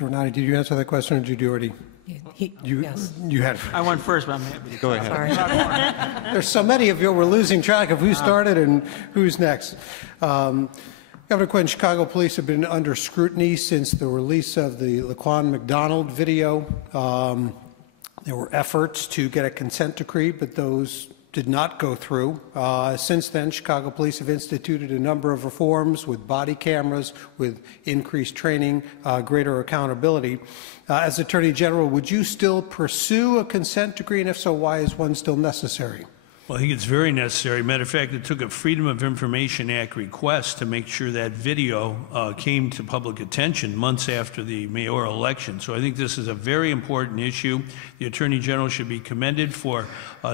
Mr. Renati, did you answer that question, or did you already? Yes. You had. I went first, but I'm happy to go ahead. Sorry. There's so many of you, we're losing track of who started and who's next. Governor Quinn, Chicago police have been under scrutiny since the release of the Laquan McDonald video. There were efforts to get a consent decree, but those did not go through. Since then, Chicago police have instituted a number of reforms with body cameras, with increased training, greater accountability. As Attorney General, would you still pursue a consent decree, and if so, why is one still necessary? Well, I think it's very necessary. Matter of fact, it took a Freedom of Information Act request to make sure that video came to public attention months after the mayoral election. So I think this is a very important issue. The Attorney General should be commended for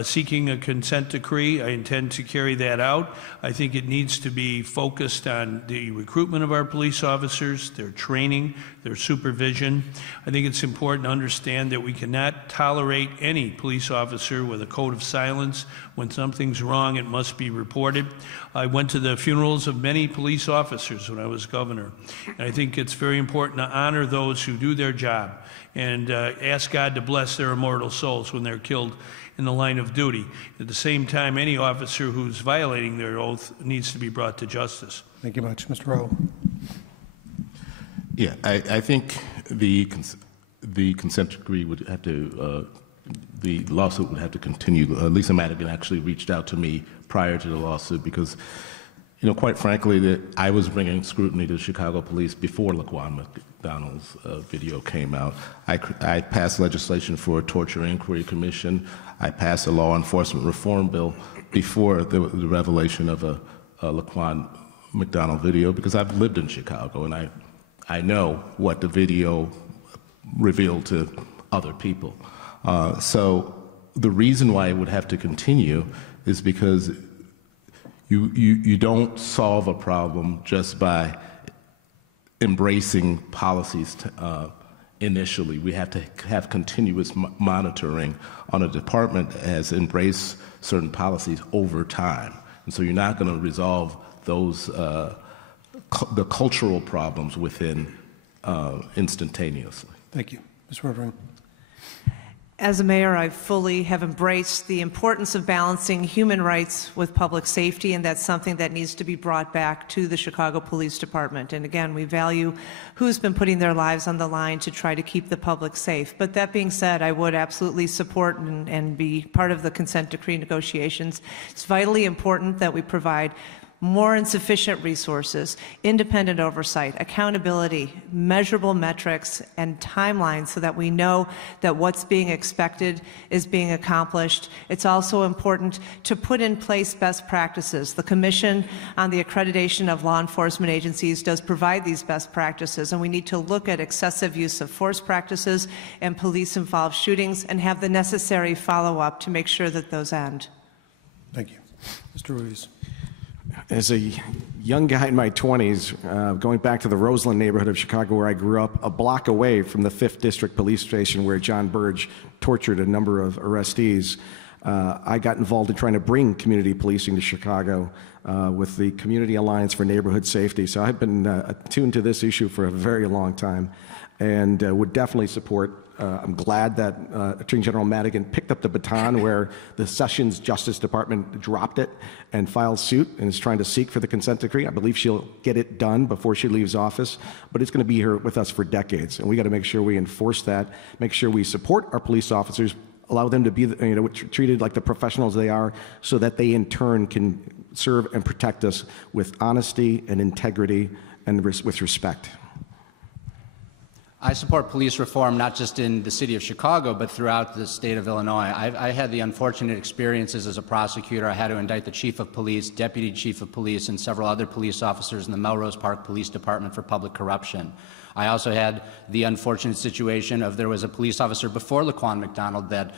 seeking a consent decree. I intend to carry that out. I think it needs to be focused on the recruitment of our police officers, their training, their supervision. I think it's important to understand that we cannot tolerate any police officer with a code of silence. When something's wrong, it must be reported. I went to the funerals of many police officers when I was governor. And I think it's very important to honor those who do their job and ask God to bless their immortal souls when they're killed in the line of duty. At the same time, any officer who's violating their oath needs to be brought to justice. Thank you much. Mr. Rowe. Yeah, I think the consent decree would have to, the lawsuit would have to continue. Lisa Madigan actually reached out to me prior to the lawsuit because, you know, quite frankly, I was bringing scrutiny to the Chicago police before Laquan McDonald's video came out. I passed legislation for a torture inquiry commission. I passed a law enforcement reform bill before the revelation of a Laquan McDonald video because I've lived in Chicago and I know what the video revealed to other people. So the reason why it would have to continue is because you don't solve a problem just by embracing policies initially. We have to have continuous monitoring on a department that has embraced certain policies over time. And so you're not going to resolve those the cultural problems within instantaneously. Thank you. Ms. Rodring. As a mayor, I fully have embraced the importance of balancing human rights with public safety, and that's something that needs to be brought back to the Chicago Police Department. And again, we value who's been putting their lives on the line to try to keep the public safe. But that being said, I would absolutely support and be part of the consent decree negotiations. It's vitally important that we provide more and sufficient resources, independent oversight, accountability, measurable metrics, and timelines so that we know that what's being expected is being accomplished. It's also important to put in place best practices. The Commission on the Accreditation of Law Enforcement Agencies does provide these best practices, and we need to look at excessive use of force practices and police-involved shootings and have the necessary follow-up to make sure that those end. Thank you. Mr. Ruiz. As a young guy in my 20s, going back to the Roseland neighborhood of Chicago where I grew up, a block away from the 5th District Police Station where John Burge tortured a number of arrestees, I got involved in trying to bring community policing to Chicago with the Community Alliance for Neighborhood Safety. So I've been attuned to this issue for a very long time and would definitely support. I'm glad that Attorney General Madigan picked up the baton where the Sessions Justice Department dropped it and filed suit and is trying to seek for the consent decree. I believe she'll get it done before she leaves office, but it's going to be here with us for decades, and we got to make sure we enforce that, make sure we support our police officers, allow them to be treated like the professionals they are, so that they in turn can serve and protect us with honesty and integrity and with respect. I support police reform not just in the city of Chicago, but throughout the state of Illinois. I had the unfortunate experiences as a prosecutor. I had to indict the chief of police, deputy chief of police, and several other police officers in the Melrose Park Police Department for public corruption. I also had the unfortunate situation of there was a police officer before Laquan McDonald that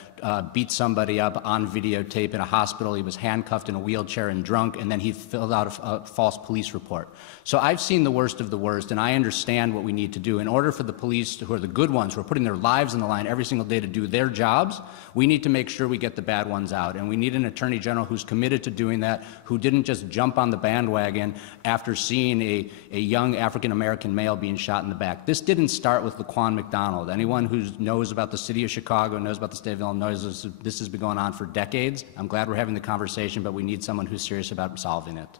beat somebody up on videotape in a hospital. He was handcuffed in a wheelchair and drunk, and then he filled out a false police report. So I've seen the worst of the worst, and I understand what we need to do. In order for the police, who are the good ones, who are putting their lives on the line every single day to do their jobs, we need to make sure we get the bad ones out. And we need an Attorney General who's committed to doing that, who didn't just jump on the bandwagon after seeing a young African-American male being shot in the back. This didn't start with Laquan McDonald. Anyone who knows about the city of Chicago, knows about the state of Illinois, this has been going on for decades. I'm glad we're having the conversation, but we need someone who's serious about solving it.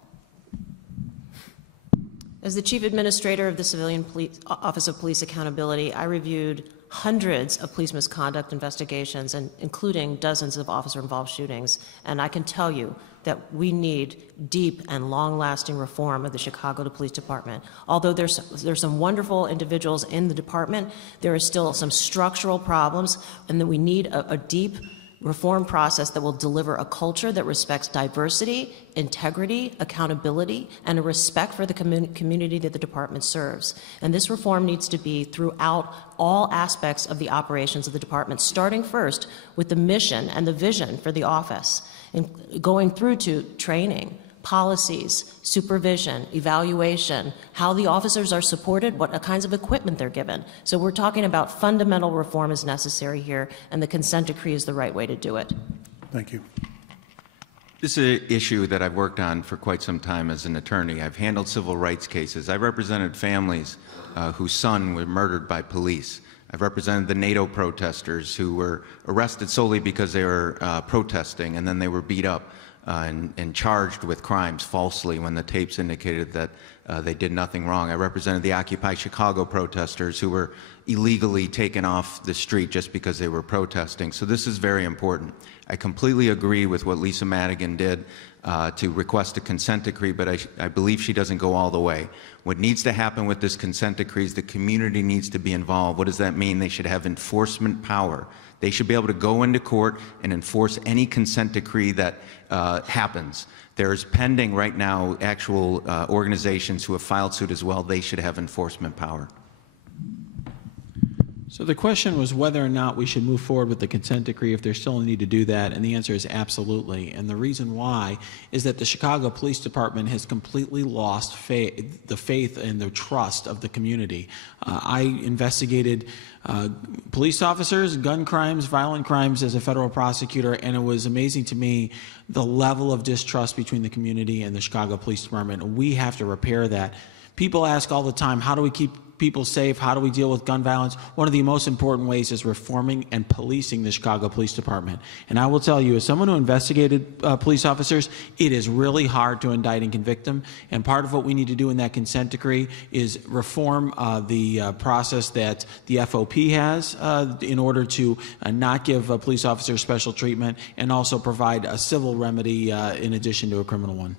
As the Chief Administrator of the Civilian Office of Police Accountability, I reviewed hundreds of police misconduct investigations, and including dozens of officer-involved shootings, and I can tell you that we need deep and long-lasting reform of the Chicago Police Department. Although there's some wonderful individuals in the department, there are still some structural problems, and that we need a deep reform process that will deliver a culture that respects diversity, integrity, accountability, and a respect for the community that the department serves. And this reform needs to be throughout all aspects of the operations of the department, starting first with the mission and the vision for the office, and going through to training, policies, supervision, evaluation, how the officers are supported, what kinds of equipment they're given. So we're talking about fundamental reform is necessary here, and the consent decree is the right way to do it. Thank you. This is an issue that I've worked on for quite some time as an attorney. I've handled civil rights cases. I've represented families whose son was murdered by police. I've represented the NATO protesters who were arrested solely because they were protesting, and then they were beat up and charged with crimes falsely when the tapes indicated that they did nothing wrong. I represented the Occupy Chicago protesters who were illegally taken off the street just because they were protesting. So this is very important. I completely agree with what Lisa Madigan did to request a consent decree, but I believe she doesn't go all the way. What needs to happen with this consent decree is the community needs to be involved. What does that mean? They should have enforcement power. They should be able to go into court and enforce any consent decree that happens. There's pending right now actual organizations who have filed suit as well. They should have enforcement power. So the question was whether or not we should move forward with the consent decree, if there's still a need to do that, and the answer is absolutely. And the reason why is that the Chicago Police Department has completely lost the faith and the trust of the community. I investigated police officers, gun crimes, violent crimes as a federal prosecutor, and it was amazing to me the level of distrust between the community and the Chicago Police Department. We have to repair that. People ask all the time, how do we keep people safe? How do we deal with gun violence? One of the most important ways is reforming and policing the Chicago Police Department. And I will tell you, as someone who investigated police officers, it is really hard to indict and convict them. And part of what we need to do in that consent decree is reform the process that the FOP has in order to not give police officers special treatment, and also provide a civil remedy in addition to a criminal one.